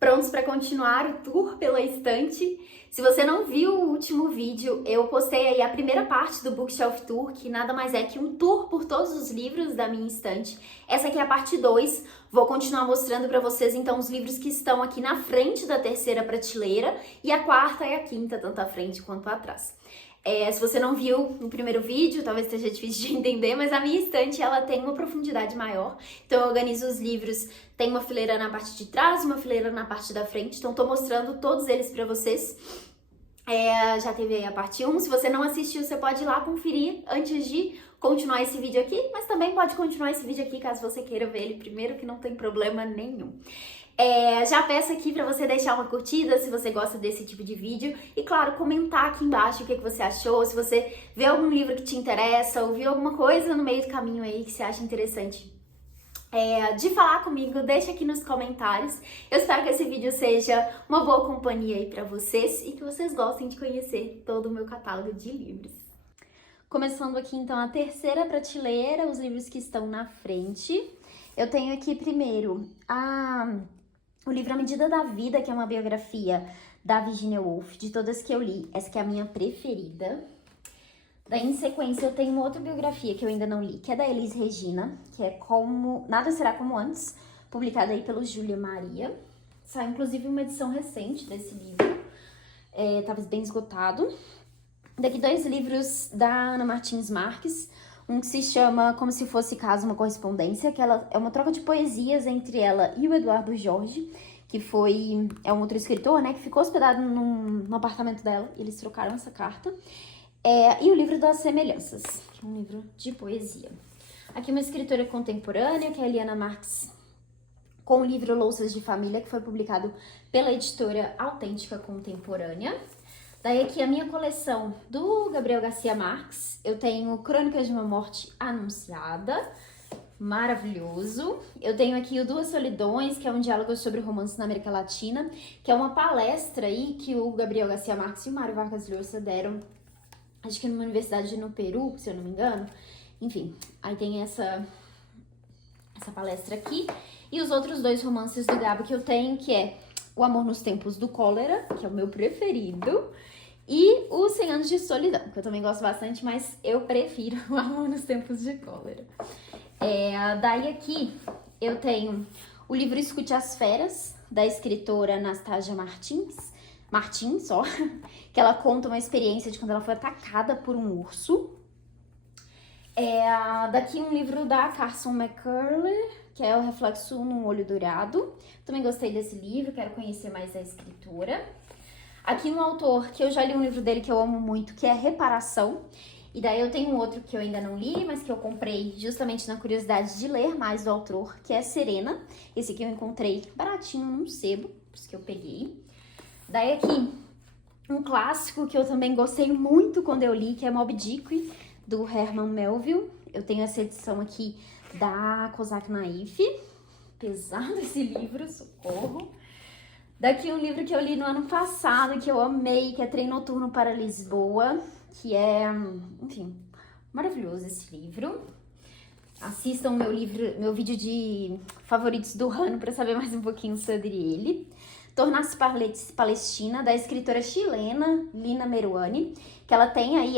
Prontos para continuar o tour pela estante? Se você não viu o último vídeo, eu postei aí a primeira parte do Bookshelf Tour, que nada mais é que um tour por todos os livros da minha estante. Essa aqui é a parte 2, vou continuar mostrando para vocês então os livros que estão aqui na frente da terceira prateleira, e a quarta e a quinta, tanto à frente quanto atrás. Se você não viu no primeiro vídeo, talvez esteja difícil de entender, mas a minha estante ela tem uma profundidade maior. Então eu organizo os livros, tem uma fileira na parte de trás, uma fileira na parte da frente. Então tô mostrando todos eles pra vocês. Já teve aí a parte 1, se você não assistiu, você pode ir lá conferir antes de continuar esse vídeo aqui, mas também pode continuar esse vídeo aqui caso você queira ver ele primeiro, que não tem problema nenhum. Já peço aqui pra você deixar uma curtida se você gosta desse tipo de vídeo e, claro, comentar aqui embaixo o que você achou, se você vê algum livro que te interessa ou viu alguma coisa no meio do caminho aí que você acha interessante de falar comigo, deixa aqui nos comentários. Eu espero que esse vídeo seja uma boa companhia aí pra vocês e que vocês gostem de conhecer todo o meu catálogo de livros. Começando aqui então a terceira prateleira, os livros que estão na frente. Eu tenho aqui primeiro o livro A Medida da Vida, que é uma biografia da Virginia Woolf, de todas que eu li, essa que é a minha preferida. Daí, em sequência, eu tenho uma outra biografia que eu ainda não li, que é da Elis Regina, que é Nada Será Como Antes, publicada aí pelo Júlia Maria. Saiu, inclusive, uma edição recente desse livro, tava bem esgotado. Daqui 2 livros da Ana Martins Marques, um que se chama Como Se Fosse Caso Uma Correspondência, que ela é uma troca de poesias entre ela e o Eduardo Jorge, que é um outro escritor, né, que ficou hospedado no apartamento dela, e eles trocaram essa carta. E o livro das Semelhanças, que é um livro de poesia. Aqui uma escritora contemporânea, que é a Eliana Marques, com o livro Louças de Família, que foi publicado pela editora Autêntica Contemporânea. Daí aqui a minha coleção do Gabriel Garcia Marques, eu tenho Crônicas de uma Morte Anunciada, maravilhoso. Eu tenho aqui o Duas Solidões, que é um diálogo sobre romance na América Latina, que é uma palestra aí que o Gabriel Garcia Marques e o Mário Vargas Llosa deram, acho que numa universidade no Peru, se eu não me engano. Enfim, aí tem essa palestra aqui. E os outros 2 romances do Gabo que eu tenho, que é O Amor nos Tempos do Cólera, que é o meu preferido, e o 100 Anos de Solidão, que eu também gosto bastante, mas eu prefiro O Amor nos Tempos de Cólera. Daí aqui eu tenho o livro Escute as Feras, da escritora Anastasia Martins, que ela conta uma experiência de quando ela foi atacada por um urso. Daqui um livro da Carson McCullers, que é O Reflexo num Olho Dourado. Também gostei desse livro, quero conhecer mais a escritora. Aqui um autor que eu já li um livro dele que eu amo muito, que é Reparação. E daí eu tenho um outro que eu ainda não li, mas que eu comprei justamente na curiosidade de ler mais do autor, que é Serena. Esse aqui eu encontrei baratinho num sebo, por isso que eu peguei. Daí aqui um clássico que eu também gostei muito quando eu li, que é Moby Dick, do Herman Melville. Eu tenho essa edição aqui da Kozak Naif. Pesado esse livro, socorro. Daqui um livro que eu li no ano passado, que eu amei, que é Trem Noturno para Lisboa, que é, enfim, maravilhoso esse livro. Assistam meu vídeo de favoritos do ano para saber mais um pouquinho sobre ele. Tornar-se Palestina, da escritora chilena Lina Meruane, que ela tem aí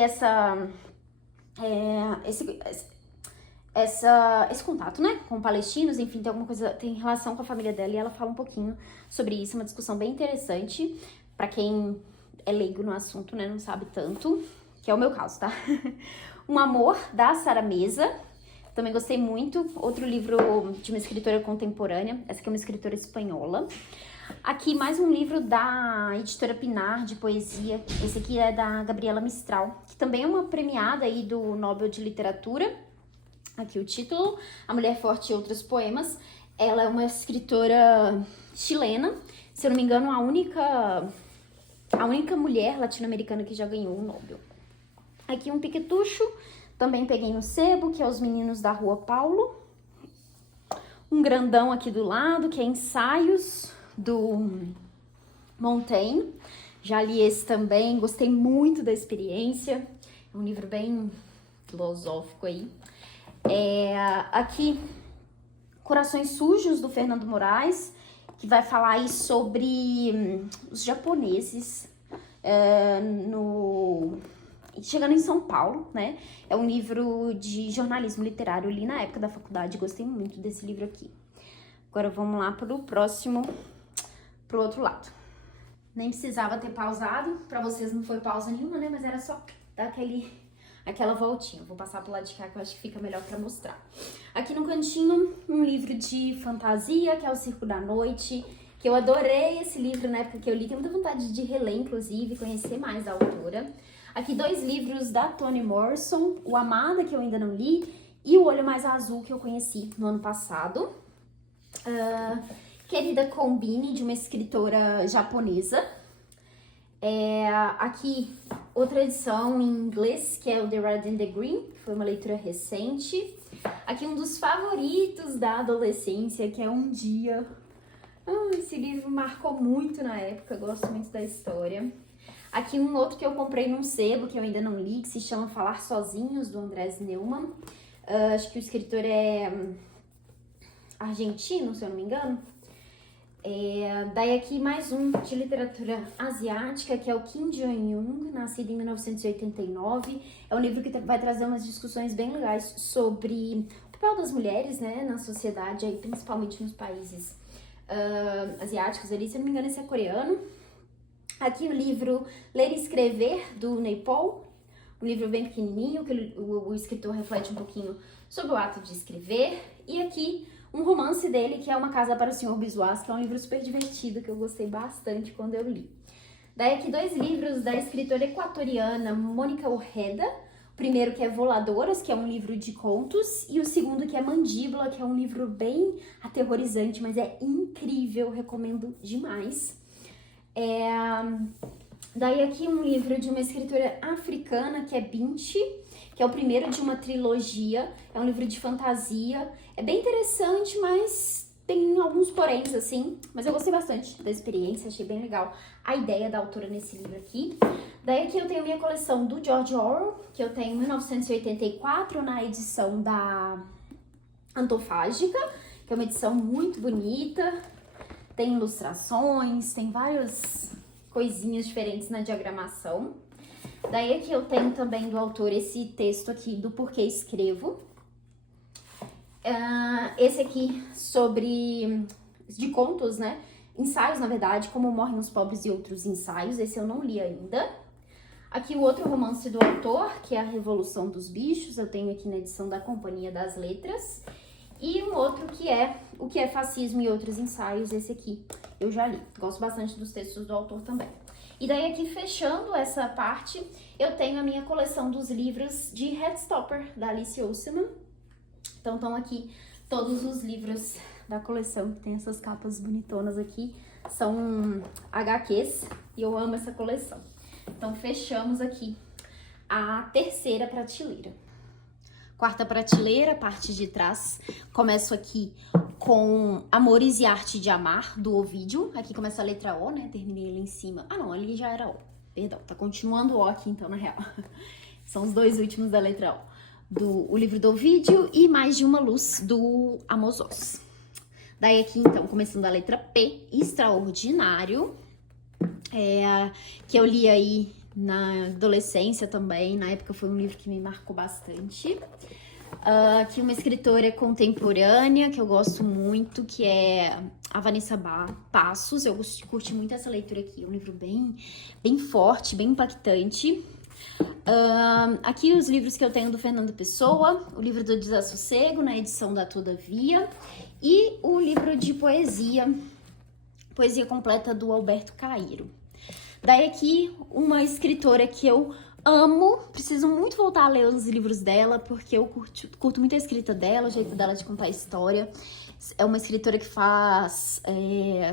esse contato, né, com palestinos, enfim, tem alguma coisa, tem relação com a família dela, e ela fala um pouquinho sobre isso, uma discussão bem interessante, pra quem é leigo no assunto, né, não sabe tanto, que é o meu caso, tá? Um Amor, da Sara Mesa, também gostei muito, outro livro de uma escritora contemporânea, essa aqui é uma escritora espanhola. Aqui mais um livro da editora Pinar, de poesia, esse aqui é da Gabriela Mistral, que também é uma premiada aí do Nobel de Literatura. Aqui o título, A Mulher Forte e Outros Poemas. Ela é uma escritora chilena, se eu não me engano, a única mulher latino-americana que já ganhou o Nobel. Aqui um piquetucho, também peguei no sebo, que é Os Meninos da Rua Paulo. Um grandão aqui do lado, que é Ensaios, do Montaigne. Já li esse também, gostei muito da experiência. É um livro bem filosófico aí. Aqui, Corações Sujos, do Fernando Moraes, que vai falar aí sobre os japoneses chegando em São Paulo, né? É um livro de jornalismo literário, eu li na época da faculdade, gostei muito desse livro aqui. Agora vamos lá pro próximo, pro outro lado. Nem precisava ter pausado, pra vocês não foi pausa nenhuma, né? Mas era só dar aquela voltinha. Vou passar pro lado de cá que eu acho que fica melhor pra mostrar. Aqui no cantinho, um livro de fantasia, que é O Circo da Noite, que eu adorei esse livro na época que eu li, tenho muita vontade de reler, inclusive, conhecer mais a autora. Aqui 2 livros da Toni Morrison, O Amada, que eu ainda não li, e O Olho Mais Azul, que eu conheci no ano passado. Querida Combine, de uma escritora japonesa. Aqui, outra edição em inglês, que é o The Red and the Green, que foi uma leitura recente. Aqui um dos favoritos da adolescência, que é Um Dia. Esse livro marcou muito na época, gosto muito da história. Aqui um outro que eu comprei num sebo, que eu ainda não li, que se chama Falar Sozinhos, do Andrés Neumann. Acho que o escritor é argentino, se eu não me engano. Daí aqui mais um de literatura asiática, que é o Kim Jong-un, nascido em 1989. É um livro que vai trazer umas discussões bem legais sobre o papel das mulheres, né, na sociedade, aí, principalmente nos países asiáticos ali. Se eu não me engano, esse é coreano. Aqui o livro Ler e Escrever, do Naipaul, um livro bem pequenininho, que o escritor reflete um pouquinho sobre o ato de escrever. E aqui um romance dele, que é Uma Casa para o Senhor Biswas, que é um livro super divertido, que eu gostei bastante quando eu li. Daí aqui 2 livros da escritora equatoriana Mônica Ojeda. O primeiro que é Voladoras, que é um livro de contos, e o segundo que é Mandíbula, que é um livro bem aterrorizante, mas é incrível, recomendo demais. Daí aqui um livro de uma escritora africana, que é Binti, que é o primeiro de uma trilogia, é um livro de fantasia, é bem interessante, mas tem alguns poréns, assim, mas eu gostei bastante da experiência, achei bem legal a ideia da autora nesse livro aqui. Daí aqui eu tenho a minha coleção do George Orwell, que eu tenho 1984 na edição da Antofágica, que é uma edição muito bonita, tem ilustrações, tem várias coisinhas diferentes na diagramação. Daí aqui eu tenho também do autor esse texto aqui do Porquê Escrevo. Esse aqui de contos, né? Ensaios, na verdade, Como Morrem os Pobres e Outros Ensaios. Esse eu não li ainda. Aqui o outro romance do autor, que é A Revolução dos Bichos. Eu tenho aqui na edição da Companhia das Letras. E um outro que é O que é Fascismo e Outros Ensaios. Esse aqui eu já li. Gosto bastante dos textos do autor também. E daí aqui, fechando essa parte, eu tenho a minha coleção dos livros de Heartstopper, da Alice Oseman. Então estão aqui todos os livros da coleção, que tem essas capas bonitonas aqui. São HQs e eu amo essa coleção. Então fechamos aqui a 3ª prateleira. 4ª prateleira, parte de trás. Começo aqui com Amores e Arte de Amar, do Ovídio. Aqui começa a letra O, né? Terminei ali em cima. Ah, não, ali já era O. Perdão, tá continuando O aqui, então, na real. São os 2 últimos da letra O. O livro do Ovídio e Mais de uma Luz, do Amos Oz. Daí aqui, então, começando a letra P, Extraordinário. Que eu li aí na adolescência também. Na época foi um livro que me marcou bastante. Aqui uma escritora contemporânea que eu gosto muito, que é a Vanessa Passos. Eu curti muito essa leitura aqui, é um livro bem forte, bem impactante. Aqui os livros que eu tenho do Fernando Pessoa, o livro do Desassossego, na edição da Todavia, e o livro de poesia completa do Alberto Cairo. Daí aqui uma escritora que eu amo, preciso muito voltar a ler os livros dela, porque eu curto muito a escrita dela, o jeito dela de contar a história. É uma escritora que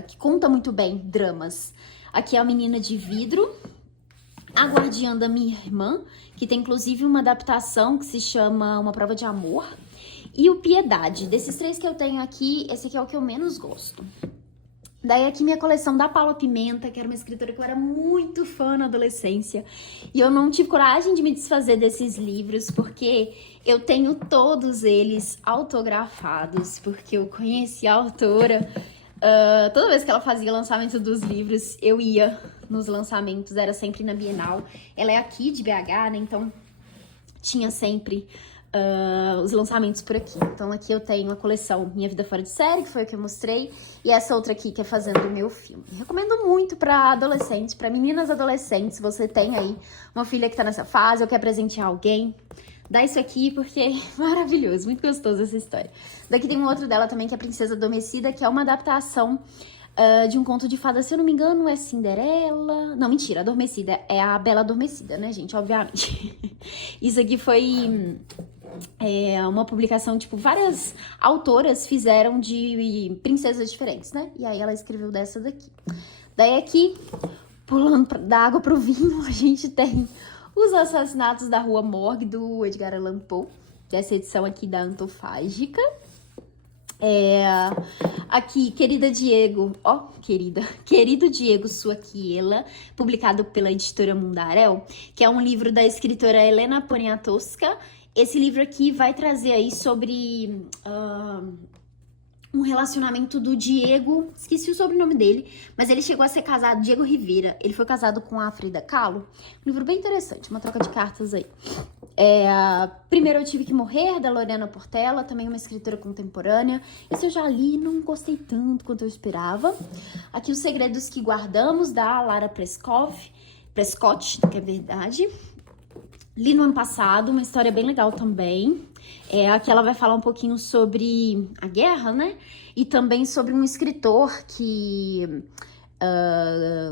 que conta muito bem dramas. Aqui é A Menina de Vidro, A Guardiã da Minha Irmã, que tem inclusive uma adaptação que se chama Uma Prova de Amor, e o Piedade. Desses 3 que eu tenho aqui, esse aqui é o que eu menos gosto. Daí aqui minha coleção da Paula Pimenta, que era uma escritora que eu era muito fã na adolescência. E eu não tive coragem de me desfazer desses livros, porque eu tenho todos eles autografados, porque eu conheci a autora Toda vez que ela fazia lançamento dos livros, eu ia nos lançamentos, era sempre na Bienal. Ela é aqui de BH, né? Então tinha sempre os lançamentos por aqui. Então aqui eu tenho a coleção Minha Vida Fora de Série, que foi o que eu mostrei, e essa outra aqui que é Fazendo o Meu Filme. Recomendo muito para adolescentes, para meninas adolescentes, se você tem aí uma filha que tá nessa fase ou quer presentear alguém, dá isso aqui porque é maravilhoso, muito gostoso essa história. Daqui tem um outro dela também, que é Princesa Adormecida, que é uma adaptação de um conto de fada, se eu não me engano, é Cinderela... Não, mentira, Adormecida é a Bela Adormecida, né, gente? Obviamente. Isso aqui foi uma publicação, tipo, várias autoras fizeram de princesas diferentes, né? E aí ela escreveu dessa daqui. Daí aqui, pulando da água pro vinho, a gente tem Os Assassinatos da Rua Morgue, do Edgar Allan Poe, dessa edição aqui da Antofágica. Aqui, Querido Diego, Querido Diego Suaquiela, publicado pela editora Mundarel, que é um livro da escritora Helena Poniatowska. Esse livro aqui vai trazer aí sobre um relacionamento do Diego, esqueci o sobrenome dele, mas ele chegou a ser casado, Diego Rivera, ele foi casado com a Frida Kahlo. Um livro bem interessante, uma troca de cartas aí. Primeiro Eu Tive Que Morrer, da Lorena Portela, também uma escritora contemporânea. Esse eu já li, não gostei tanto quanto eu esperava. Aqui Os Segredos que Guardamos, da Lara Prescott, que é verdade. Li no ano passado, uma história bem legal também. Aqui ela vai falar um pouquinho sobre a guerra, né? E também sobre um escritor que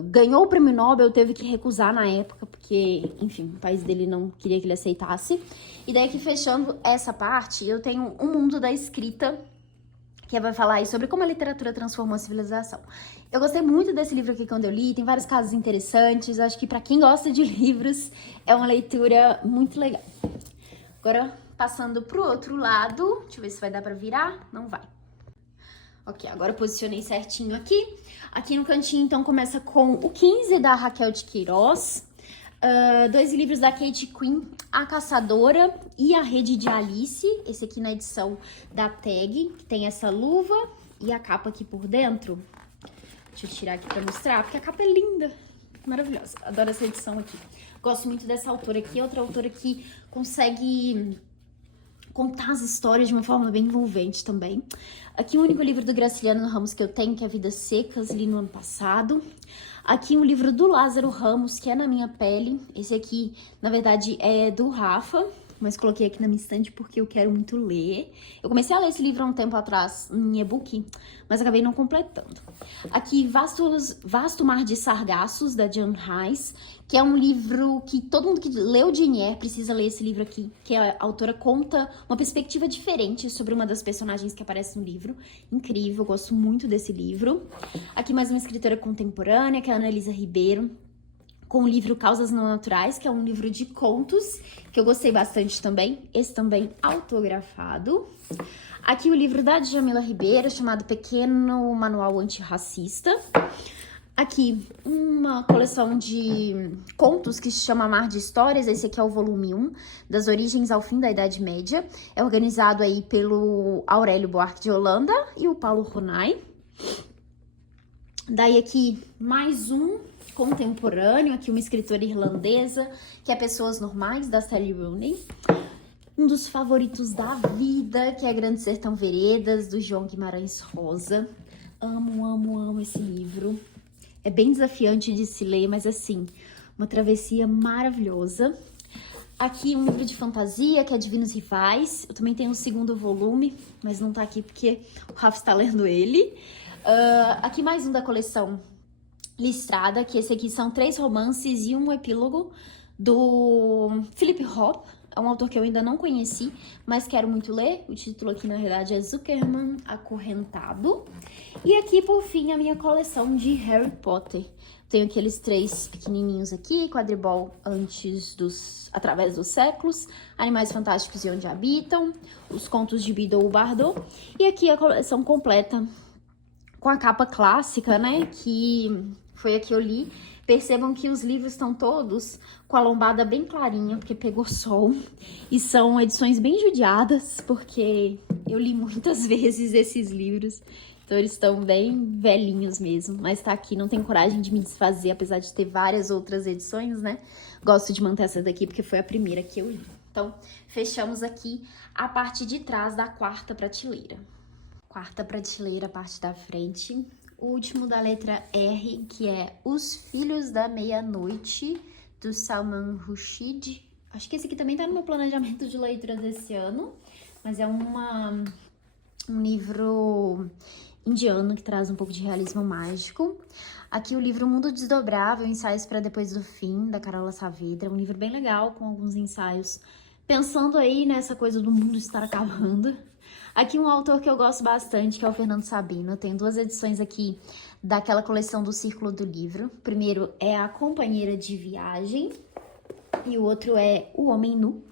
ganhou o prêmio Nobel, teve que recusar na época, porque, enfim, o país dele não queria que ele aceitasse. E daí aqui, fechando essa parte, eu tenho Um Mundo da Escrita, que vai falar aí sobre como a literatura transformou a civilização. Eu gostei muito desse livro aqui quando eu li, tem vários casos interessantes, acho que pra quem gosta de livros, é uma leitura muito legal. Agora, passando pro outro lado, deixa eu ver se vai dar pra virar, não vai. Ok, agora eu posicionei certinho aqui. Aqui no cantinho, então, começa com o 15, da Raquel de Queiroz. Dois livros da Kate Quinn, A Caçadora e A Rede de Alice. Esse aqui na edição da Tag, que tem essa luva e a capa aqui por dentro. Deixa eu tirar aqui pra mostrar, porque a capa é linda, maravilhosa. Adoro essa edição aqui. Gosto muito dessa autora aqui, outra autora que consegue contar as histórias de uma forma bem envolvente também. Aqui o único livro do Graciliano Ramos que eu tenho, que é Vidas Secas, li no ano passado. Aqui um livro do Lázaro Ramos, que é Na Minha Pele. Esse aqui, na verdade, é do Rafa, mas coloquei aqui na minha estante porque eu quero muito ler. Eu comecei a ler esse livro há um tempo atrás em e-book, mas acabei não completando. Aqui, Vasto Mar de Sargassos, da Jan Reis, que é um livro que todo mundo que leu Jane Eyre precisa ler esse livro aqui, que a autora conta uma perspectiva diferente sobre uma das personagens que aparece no livro. Incrível, eu gosto muito desse livro. Aqui mais uma escritora contemporânea, que é a Annalisa Ribeiro, com o livro Causas Não Naturais, que é um livro de contos, que eu gostei bastante também. Esse também autografado. Aqui o livro da Djamila Ribeiro, chamado Pequeno Manual Antirracista. Aqui uma coleção de contos que se chama Mar de Histórias. Esse aqui é o volume 1, Das Origens ao Fim da Idade Média. É organizado aí pelo Aurélio Buarque de Holanda e o Paulo Ronay. Daí aqui mais um contemporâneo, aqui uma escritora irlandesa, que é Pessoas Normais, da Sally Rooney. Um dos favoritos da vida, que é Grande Sertão Veredas, do João Guimarães Rosa. Amo, amo, amo esse livro. É bem desafiante de se ler, mas assim, uma travessia maravilhosa. Aqui um livro de fantasia, que é Divinos Rivais. Eu também tenho o segundo volume, mas não tá aqui porque o Rafa está lendo ele. Aqui mais um da coleção Listrada, que esse aqui são 3 romances e um epílogo do Philip Roth. É um autor que eu ainda não conheci, mas quero muito ler. O título aqui, na verdade, é Zuckerman Acorrentado. E aqui, por fim, a minha coleção de Harry Potter. Tenho aqueles 3 pequenininhos aqui, Quadribol Através dos Séculos, Animais Fantásticos e Onde Habitam, os contos de Biddle Bardot. E aqui a coleção completa, com a capa clássica, né, que foi a que eu li. Percebam que os livros estão todos com a lombada bem clarinha, porque pegou sol. E são edições bem judiadas, porque eu li muitas vezes esses livros. Então eles estão bem velhinhos mesmo, mas tá aqui, não tenho coragem de me desfazer, apesar de ter várias outras edições, né? Gosto de manter essa daqui porque foi a primeira que eu li. Então, fechamos aqui a parte de trás da quarta prateleira. Quarta prateleira, a parte da frente. O último da letra R, que é Os Filhos da Meia-Noite, do Salman Rushdie. Acho que esse aqui também tá no meu planejamento de leitura desse ano, mas é um livro indiano que traz um pouco de realismo mágico. Aqui o livro Mundo Desdobrável, Ensaios para Depois do Fim, da Carola Saavedra. Um livro bem legal, com alguns ensaios, pensando aí nessa coisa do mundo estar acabando. Aqui um autor que eu gosto bastante, que é o Fernando Sabino. Eu tenho 2 edições aqui daquela coleção do Círculo do Livro. O primeiro é A Companheira de Viagem e o outro é O Homem Nu.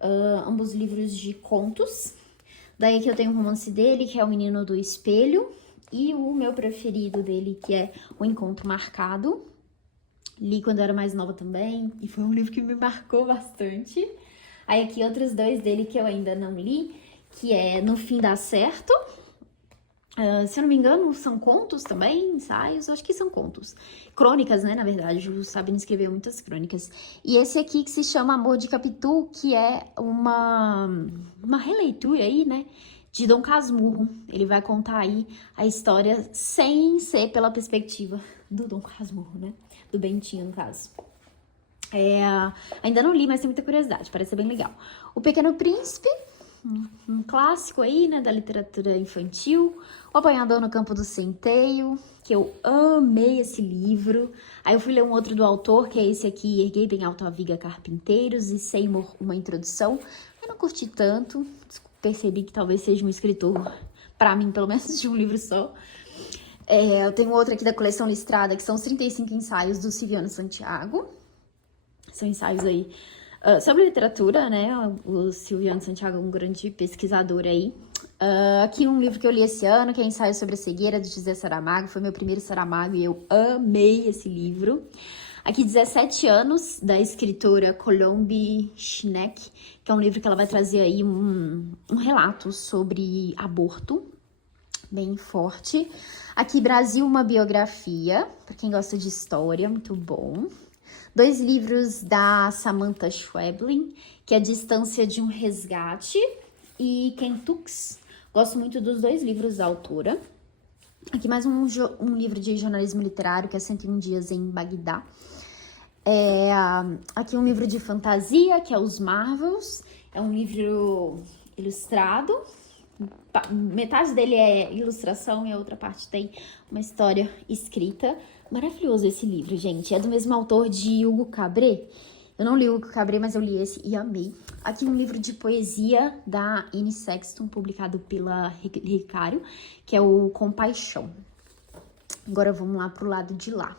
Ambos livros de contos. Daí que eu tenho um romance dele, que é O Menino do Espelho. E o meu preferido dele, que é O Encontro Marcado. Li quando eu era mais nova também, e foi um livro que me marcou bastante. Aí aqui outros 2 dele que eu ainda não li, que é No Fim Dá Certo. Se eu não me engano, são contos também, ensaios, eu acho que são contos. Crônicas, né, na verdade, o Sabino escreveu muitas crônicas. E esse aqui que se chama Amor de Capitu, que é uma releitura aí, né, de Dom Casmurro. Ele vai contar aí a história sem ser pela perspectiva do Dom Casmurro, né, do Bentinho, no caso. Ainda não li, mas tenho muita curiosidade, parece ser bem legal. O Pequeno Príncipe, um clássico aí, né, da literatura infantil. O Apanhador no Campo do Centeio, que eu amei esse livro. Aí eu fui ler um outro do autor, que é esse aqui, Erguei Bem Alto a Viga, Carpinteiros, e Seymour, uma introdução. Eu não curti tanto, percebi que talvez seja um escritor, pra mim, pelo menos, de um livro só. Eu tenho outro aqui da coleção Listrada, que são os 35 ensaios do Silviano Santiago. São ensaios aí sobre literatura, né? O Silviano Santiago é um grande pesquisador aí. Aqui um livro que eu li esse ano, que é Ensaio sobre a Cegueira, de José Saramago. Foi meu primeiro Saramago e eu amei esse livro. Aqui, 17 anos, da escritora Colombe Schneck, que é um livro que ela vai trazer aí um relato sobre aborto, bem forte. Aqui, Brasil, uma biografia, para quem gosta de história, muito bom. 2 livros da Samantha Schweblin, que é A Distância de um Resgate e Kentux. Gosto muito dos 2 livros da autora. Aqui mais um livro de jornalismo literário, que é 101 Dias em Bagdá. Aqui um livro de fantasia, que é Os Marvels. É um livro ilustrado. Metade dele é ilustração e a outra parte tem uma história escrita. Maravilhoso esse livro, gente. É do mesmo autor de Hugo Cabret. Eu não li o Hugo Cabret, mas eu li esse e amei. Aqui um livro de poesia da Anne Sexton, publicado pela Ricário, que é o Compaixão. Agora vamos lá pro lado de lá.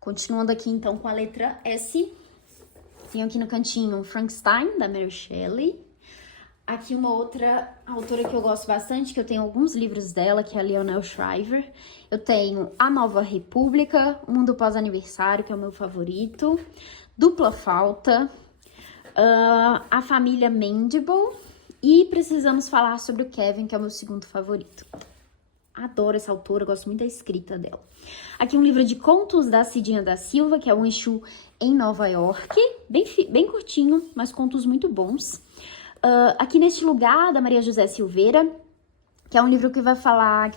Continuando aqui, então, com a letra S. Tenho aqui no cantinho Frankenstein, da Mary Shelley. Aqui uma outra autora que eu gosto bastante, que eu tenho alguns livros dela, que é a Leonel Shriver. Eu tenho A Nova República, O Mundo Pós-Aniversário, que é o meu favorito. Dupla Falta, A Família Mandible e Precisamos Falar sobre o Kevin, que é o meu segundo favorito. Adoro essa autora, gosto muito da escrita dela. Aqui um livro de contos da Cidinha da Silva, que é um Exu em Nova York. Bem curtinho, mas contos muito bons. Aqui Neste Lugar, da Maria José Silveira, que é um livro que vai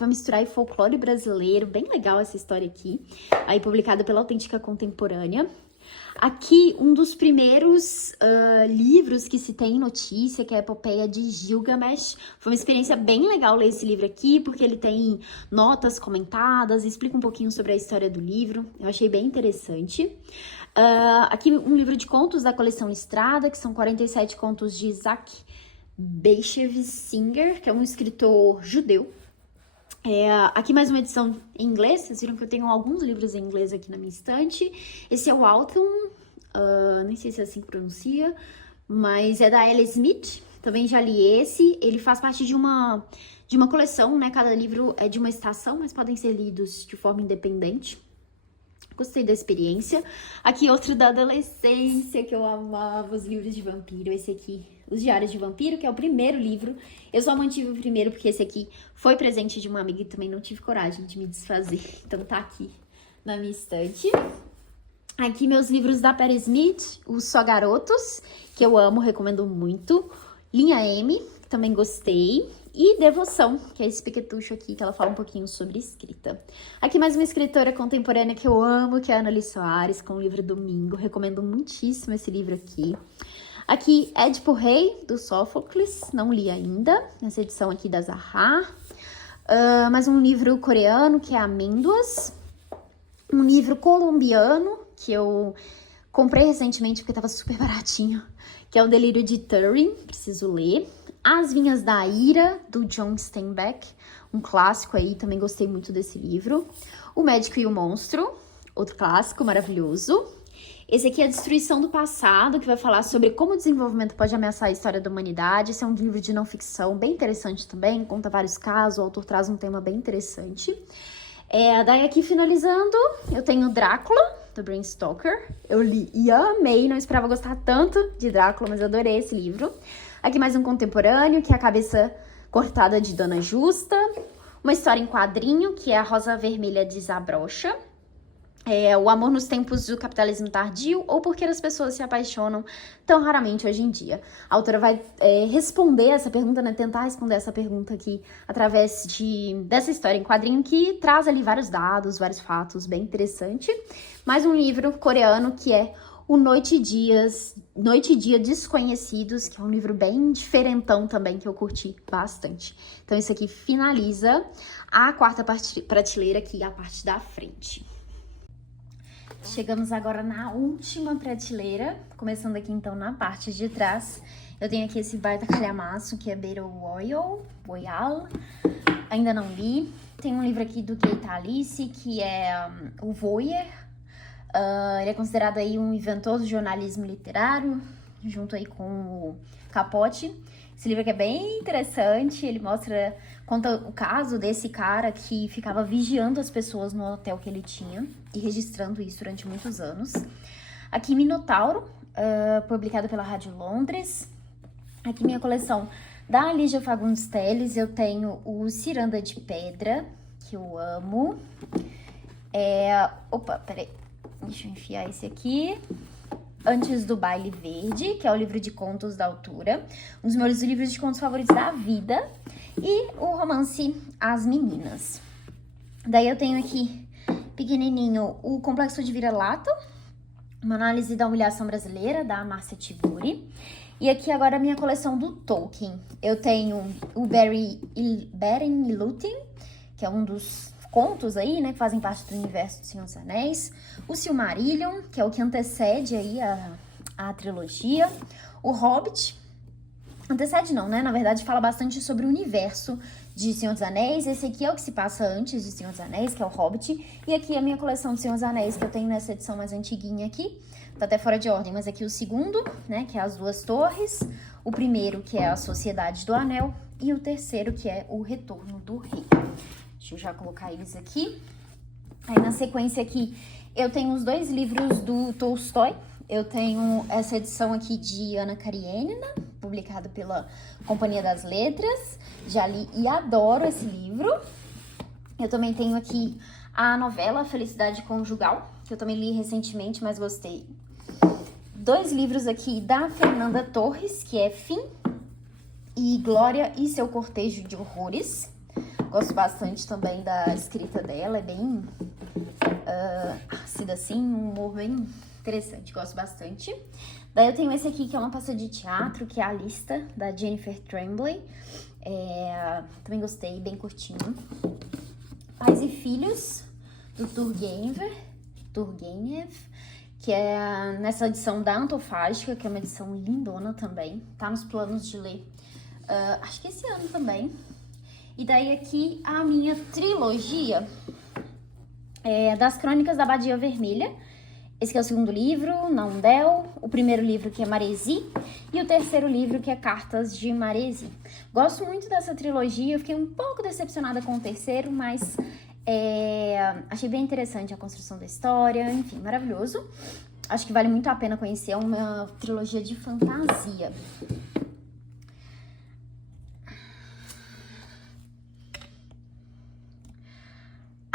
misturar folclore brasileiro. Bem legal essa história aqui. Aí publicada pela Autêntica Contemporânea. Aqui, um dos primeiros livros que se tem notícia, que é a Epopeia de Gilgamesh. Foi uma experiência bem legal ler esse livro aqui, porque ele tem notas comentadas, explica um pouquinho sobre a história do livro. Eu achei bem interessante. Aqui, um livro de contos da coleção Listrada, que são 47 contos de Isaac Bashevis Singer, que é um escritor judeu. Aqui mais uma edição em inglês. Vocês viram que eu tenho alguns livros em inglês aqui na minha estante. Esse é o Autumn, nem sei se é assim que pronuncia, mas é da Ellie Smith. Também já li esse. Ele faz parte de uma coleção, né? Cada livro é de uma estação, mas podem ser lidos de forma independente. Gostei da experiência. Aqui outro da adolescência, que eu amava, os livros de vampiro. Esse aqui Os Diários de Vampiro, que é o primeiro livro. Eu só mantive o primeiro porque esse aqui foi presente de uma amiga e também não tive coragem de me desfazer. Então tá aqui na minha estante. Aqui meus livros da Patti Smith, Os Só Garotos, que eu amo, recomendo muito. Linha M, que também gostei. E Devoção, que é esse pequetucho aqui, que ela fala um pouquinho sobre escrita. Aqui mais uma escritora contemporânea que eu amo, que é a Ana Lis Soares, com o livro Domingo. Recomendo muitíssimo esse livro aqui. Aqui, Édipo Rei, do Sófocles, não li ainda, nessa edição aqui da Zahar. Mais um livro coreano, que é Amêndoas. Um livro colombiano, que eu comprei recentemente porque estava super baratinho, que é O Delírio de Turing, preciso ler. As Vinhas da Ira, do John Steinbeck, um clássico aí, também gostei muito desse livro. O Médico e o Monstro, outro clássico maravilhoso. Esse aqui é A Destruição do Passado, que vai falar sobre como o desenvolvimento pode ameaçar a história da humanidade. Esse é um livro de não ficção, bem interessante também, conta vários casos, o autor traz um tema bem interessante. Daí aqui finalizando, eu tenho Drácula, do Bram Stoker. Eu li e amei, não esperava gostar tanto de Drácula, mas eu adorei esse livro. Aqui mais um contemporâneo, que é A Cabeça Cortada de Dona Justa. Uma história em quadrinho, que é A Rosa Vermelha Desabrocha. O amor nos tempos do capitalismo tardio, ou porque as pessoas se apaixonam tão raramente hoje em dia. A autora vai responder essa pergunta, né? Tentar responder essa pergunta aqui através dessa história em quadrinho, que traz ali vários dados, vários fatos, bem interessante. Mais um livro coreano que é O Noite e Dia Desconhecidos, que é um livro bem diferentão também, que eu curti bastante. Então, isso aqui finaliza a quarta prateleira aqui, a parte da frente. Chegamos agora na última prateleira, começando aqui então na parte de trás. Eu tenho aqui esse baita calhamaço, que é Battle Royale, ainda não li. Tem um livro aqui do Keita Alice, que é o Voyeur. Ele é considerado aí um inventor do jornalismo literário, junto aí com o Capote. Esse livro aqui é bem interessante, ele conta o caso desse cara que ficava vigiando as pessoas no hotel que ele tinha e registrando isso durante muitos anos. Aqui Minotauro, publicado pela Rádio Londres. Aqui minha coleção da Lígia Fagundes Telles, eu tenho o Ciranda de Pedra, que eu amo. Opa, peraí, deixa eu enfiar esse aqui. Antes do Baile Verde, que é o livro de contos da autora, um dos meus livros de contos favoritos da vida, e o romance As Meninas. Daí eu tenho aqui, pequenininho, o Complexo de Vira-Lata, uma análise da humilhação brasileira, da Márcia Tiburi. E aqui agora a minha coleção do Tolkien. Eu tenho o Beren e Lúthien, que é um dos contos aí, né, que fazem parte do universo do Senhor dos Anéis. O Silmarillion, que é o que antecede aí a trilogia. O Hobbit. Antecede não, né? Na verdade, fala bastante sobre o universo de Senhor dos Anéis. Esse aqui é o que se passa antes de Senhor dos Anéis, que é o Hobbit. E aqui a minha coleção de Senhor dos Anéis, que eu tenho nessa edição mais antiguinha aqui. Tá até fora de ordem, mas aqui o segundo, né, que é As Duas Torres. O primeiro, que é A Sociedade do Anel. E o terceiro, que é O Retorno do Rei. Deixa eu já colocar eles aqui. Aí na sequência aqui, eu tenho os dois livros do Tolstói. Eu tenho essa edição aqui de Ana Karenina, publicado pela Companhia das Letras. Já li e adoro esse livro. Eu também tenho aqui a novela Felicidade Conjugal, que eu também li recentemente, mas gostei. Dois livros aqui da Fernanda Torres, que é Fim e Glória e Seu Cortejo de Horrores. Gosto bastante também da escrita dela, é bem ácida assim, um humor bem interessante, gosto bastante. Daí eu tenho esse aqui, que é uma peça de teatro, que é A Lista, da Jennifer Tremblay. Também gostei, bem curtinho. Pais e Filhos, do Turgenev, que é nessa edição da Antofágica, que é uma edição lindona também. Tá nos planos de ler, acho que esse ano também. E daí aqui a minha trilogia das Crônicas da Abadia Vermelha. Esse aqui é o segundo livro, Naundel. O primeiro livro, que é Maresi. E o terceiro livro, que é Cartas de Maresi. Gosto muito dessa trilogia. Eu fiquei um pouco decepcionada com o terceiro, mas achei bem interessante a construção da história. Enfim, maravilhoso. Acho que vale muito a pena conhecer. É uma trilogia de fantasia.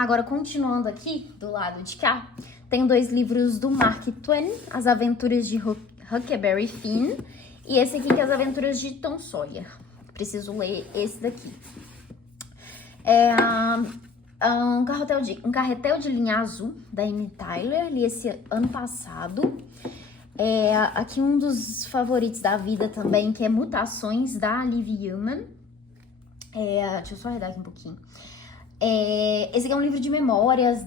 Agora, continuando aqui, do lado de cá, tem 2 livros do Mark Twain, As Aventuras de Huckleberry Finn, e esse aqui que é As Aventuras de Tom Sawyer. Preciso ler esse daqui. É um carretel de linha azul, da Amy Tyler, li esse ano passado. Aqui um dos favoritos da vida também, que é Mutações, da Liv Ullmann. Deixa eu só arredar aqui um pouquinho. Esse aqui é um livro de memórias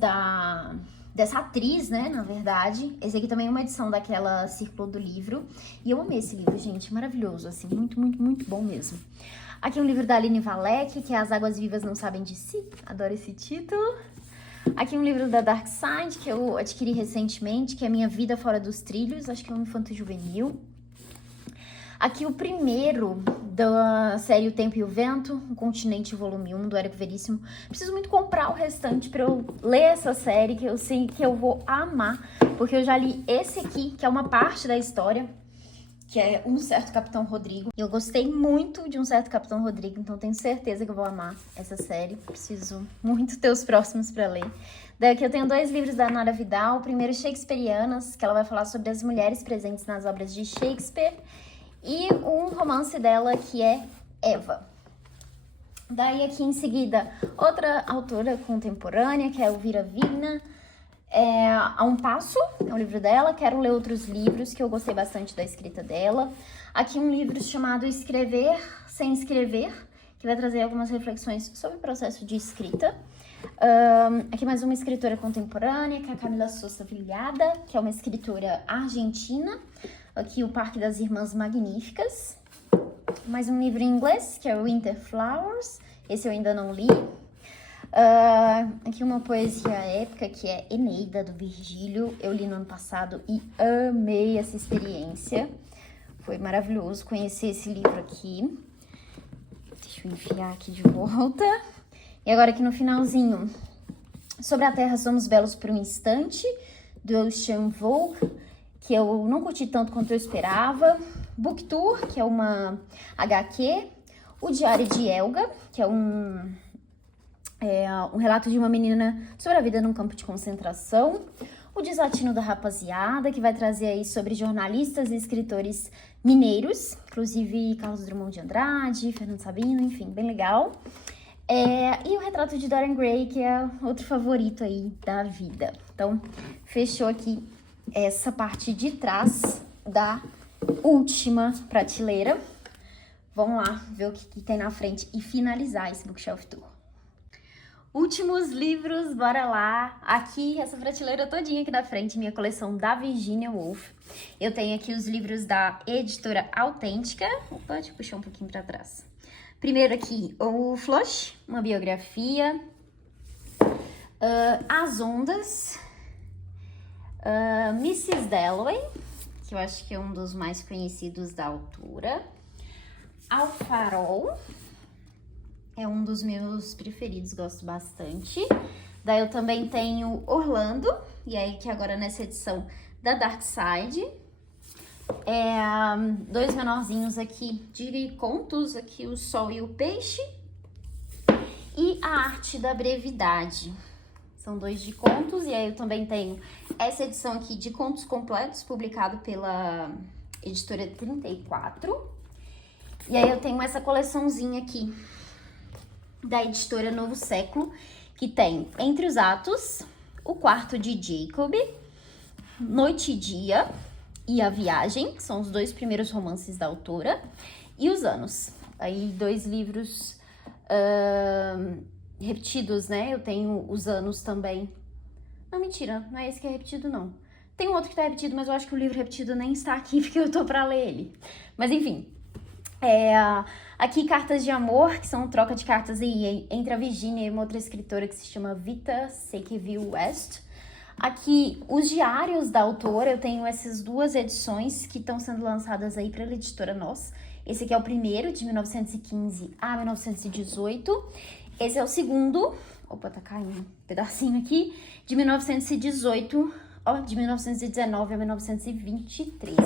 dessa atriz, né, na verdade. Esse aqui também é uma edição daquela Círculo do Livro. E eu amei esse livro, gente, maravilhoso, assim, muito, muito, muito bom mesmo. Aqui um livro da Aline Valek, que é As Águas Vivas Não Sabem de Si. Adoro esse título. Aqui um livro da Dark Side, que eu adquiri recentemente, que é Minha Vida Fora dos Trilhos. Acho que é um infanto-juvenil. Aqui o primeiro da série O Tempo e o Vento, O Continente, volume 1, do Érico Veríssimo. Preciso muito comprar o restante pra eu ler essa série, que eu sei que eu vou amar, porque eu já li esse aqui, que é uma parte da história, que é Um Certo Capitão Rodrigo. E eu gostei muito de Um Certo Capitão Rodrigo, então tenho certeza que eu vou amar essa série. Preciso muito ter os próximos pra ler. Daqui eu tenho 2 livros da Nara Vidal. O primeiro, Shakespearianas, que ela vai falar sobre as mulheres presentes nas obras de Shakespeare. E um romance dela, que é Eva. Daí aqui em seguida, outra autora contemporânea, que é Elvira Vigna. A Um Passo, é um livro dela. Quero ler outros livros, que eu gostei bastante da escrita dela. Aqui um livro chamado Escrever Sem Escrever, que vai trazer algumas reflexões sobre o processo de escrita. Aqui mais uma escritora contemporânea, que é a Camila Sosa Villada, que é uma escritora argentina. Aqui o Parque das Irmãs Magníficas. Mais um livro em inglês, que é Winter Flowers. Esse eu ainda não li. Aqui uma poesia épica, que é Eneida, do Virgílio. Eu li no ano passado e amei essa experiência. Foi maravilhoso conhecer esse livro aqui. Deixa eu enfiar aqui de volta. E agora aqui no finalzinho, Sobre a Terra Somos Belos por um Instante, do Ocean Vogue, que eu não curti tanto quanto eu esperava. Book Tour, que é uma HQ. O Diário de Elga, que é um relato de uma menina sobre a vida num campo de concentração. O Desatino da Rapaziada, que vai trazer aí sobre jornalistas e escritores mineiros, inclusive Carlos Drummond de Andrade, Fernando Sabino, enfim, bem legal. E o Retrato de Dorian Gray, que é outro favorito aí da vida. Então, fechou aqui essa parte de trás da última prateleira. Vamos lá ver o que tem na frente e finalizar esse Bookshelf Tour. Últimos livros, bora lá. Aqui, essa prateleira todinha aqui na frente, minha coleção da Virginia Woolf. Eu tenho aqui os livros da editora Autêntica. Opa, deixa eu puxar um pouquinho para trás. Primeiro aqui, o Flush, uma biografia. As Ondas. Mrs. Dalloway, que eu acho que é um dos mais conhecidos da autora. Ao Farol, é um dos meus preferidos, gosto bastante. Daí eu também tenho Orlando, e aí que agora nessa edição da Dark Side. 2 menorzinhos aqui de contos, aqui O Sol e o Peixe. E A Arte da Brevidade. São 2 de contos, e aí eu também tenho essa edição aqui de contos completos, publicado pela editora 34. E aí eu tenho essa coleçãozinha aqui da editora Novo Século, que tem Entre os Atos, O Quarto de Jacob, Noite e Dia e A Viagem, que são os 2 primeiros romances da autora, e Os Anos. Aí 2 livros repetidos, né? Eu tenho Os Anos também. Não, mentira, não é esse que é repetido, não. Tem um outro que tá repetido, mas eu acho que o livro repetido nem está aqui, porque eu tô pra ler ele. Mas enfim, aqui Cartas de Amor, que são troca de cartas entre a Virginia e uma outra escritora que se chama Vita Sackville West. Aqui, os diários da autora, eu tenho essas 2 edições que estão sendo lançadas aí pela editora Nós. Esse aqui é o primeiro, de 1915 a 1918. Esse é o segundo, opa, tá caindo um pedacinho aqui, de 1918, de 1919 a 1923.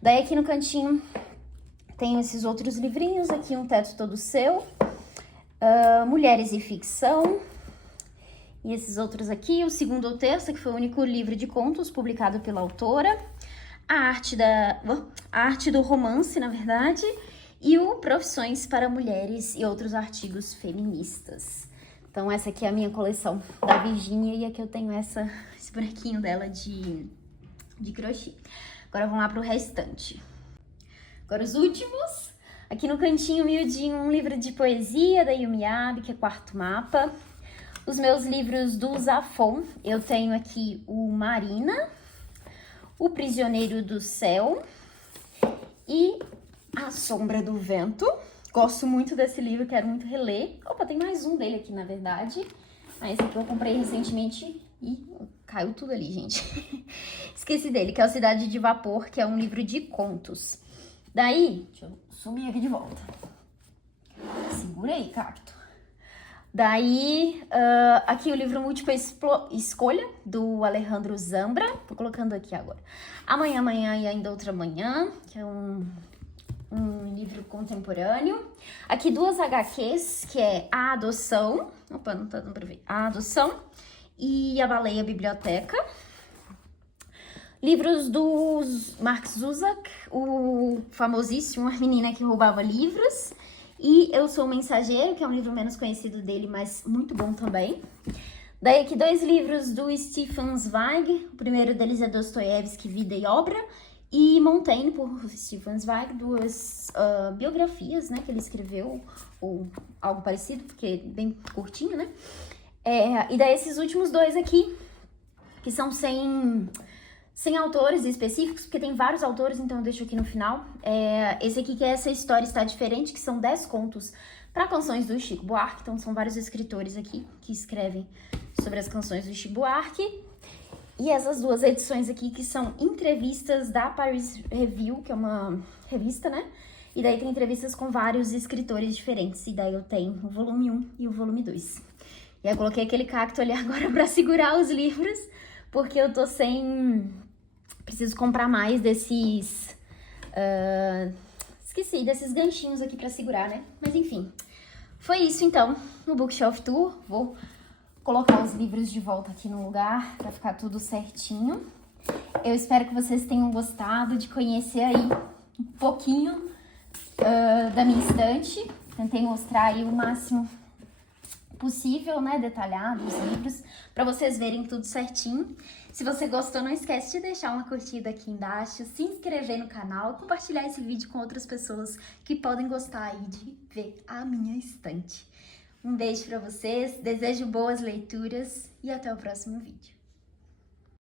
Daí aqui no cantinho tenho esses outros livrinhos, aqui Um Teto Todo Seu, Mulheres e Ficção. E esses outros aqui, o Segundo ou Terça, que foi o único livro de contos publicado pela autora. A arte do romance, na verdade. E o Profissões para Mulheres e outros artigos feministas. Então essa aqui é a minha coleção da Virgínia e aqui eu tenho esse bonequinho dela de crochê. Agora vamos lá pro restante. Agora os últimos. Aqui no cantinho miudinho um livro de poesia da Yumi Abe, que é Quarto Mapa. Os meus livros do Zafon, eu tenho aqui o Marina, O Prisioneiro do Céu e A Sombra do Vento. Gosto muito desse livro, quero muito reler. Opa, tem mais um dele aqui, na verdade. Mas esse aqui eu comprei recentemente e caiu tudo ali, gente. Esqueci dele, que é o Cidade de Vapor, que é um livro de contos. Daí, deixa eu sumir aqui de volta. Segura aí, cacto. Daí, aqui o livro Múltipla Escolha, do Alejandro Zambra. Tô colocando aqui agora. Amanhã, Amanhã e Ainda Outra Manhã, que é um livro contemporâneo. Aqui duas HQs, que é A Adoção. Opa, não tá dando pra ver. A Adoção e A Baleia Biblioteca. Livros do Mark Zusak, o famosíssimo A Menina que Roubava Livros. E Eu Sou o Mensageiro, que é um livro menos conhecido dele, mas muito bom também. Daí aqui dois livros do Stefan Zweig. O primeiro deles é Dostoiévski, Vida e Obra. E Montaigne, por Stefan Zweig, duas biografias, né, que ele escreveu, ou algo parecido, porque é bem curtinho, né? E daí esses últimos dois aqui, que são sem autores específicos, porque tem vários autores, então eu deixo aqui no final. Esse aqui que é Essa História Está Diferente, que são 10 contos para canções do Chico Buarque. Então são vários escritores aqui que escrevem sobre as canções do Chico Buarque. E essas duas edições aqui que são entrevistas da Paris Review, que é uma revista, né? E daí tem entrevistas com vários escritores diferentes. E daí eu tenho o volume 1 e o volume 2. E aí eu coloquei aquele cacto ali agora pra segurar os livros, porque eu tô sem... Preciso comprar mais desses... Esqueci, desses ganchinhos aqui pra segurar, né? Mas enfim, foi isso então no Bookshelf Tour. Vou colocar os livros de volta aqui no lugar pra ficar tudo certinho. Eu espero que vocês tenham gostado de conhecer aí um pouquinho da minha estante. Tentei mostrar aí o máximo possível, né, detalhado os livros, pra vocês verem tudo certinho. Se você gostou, não esquece de deixar uma curtida aqui embaixo, se inscrever no canal, compartilhar esse vídeo com outras pessoas que podem gostar aí de ver a minha estante. Um beijo pra vocês, desejo boas leituras e até o próximo vídeo.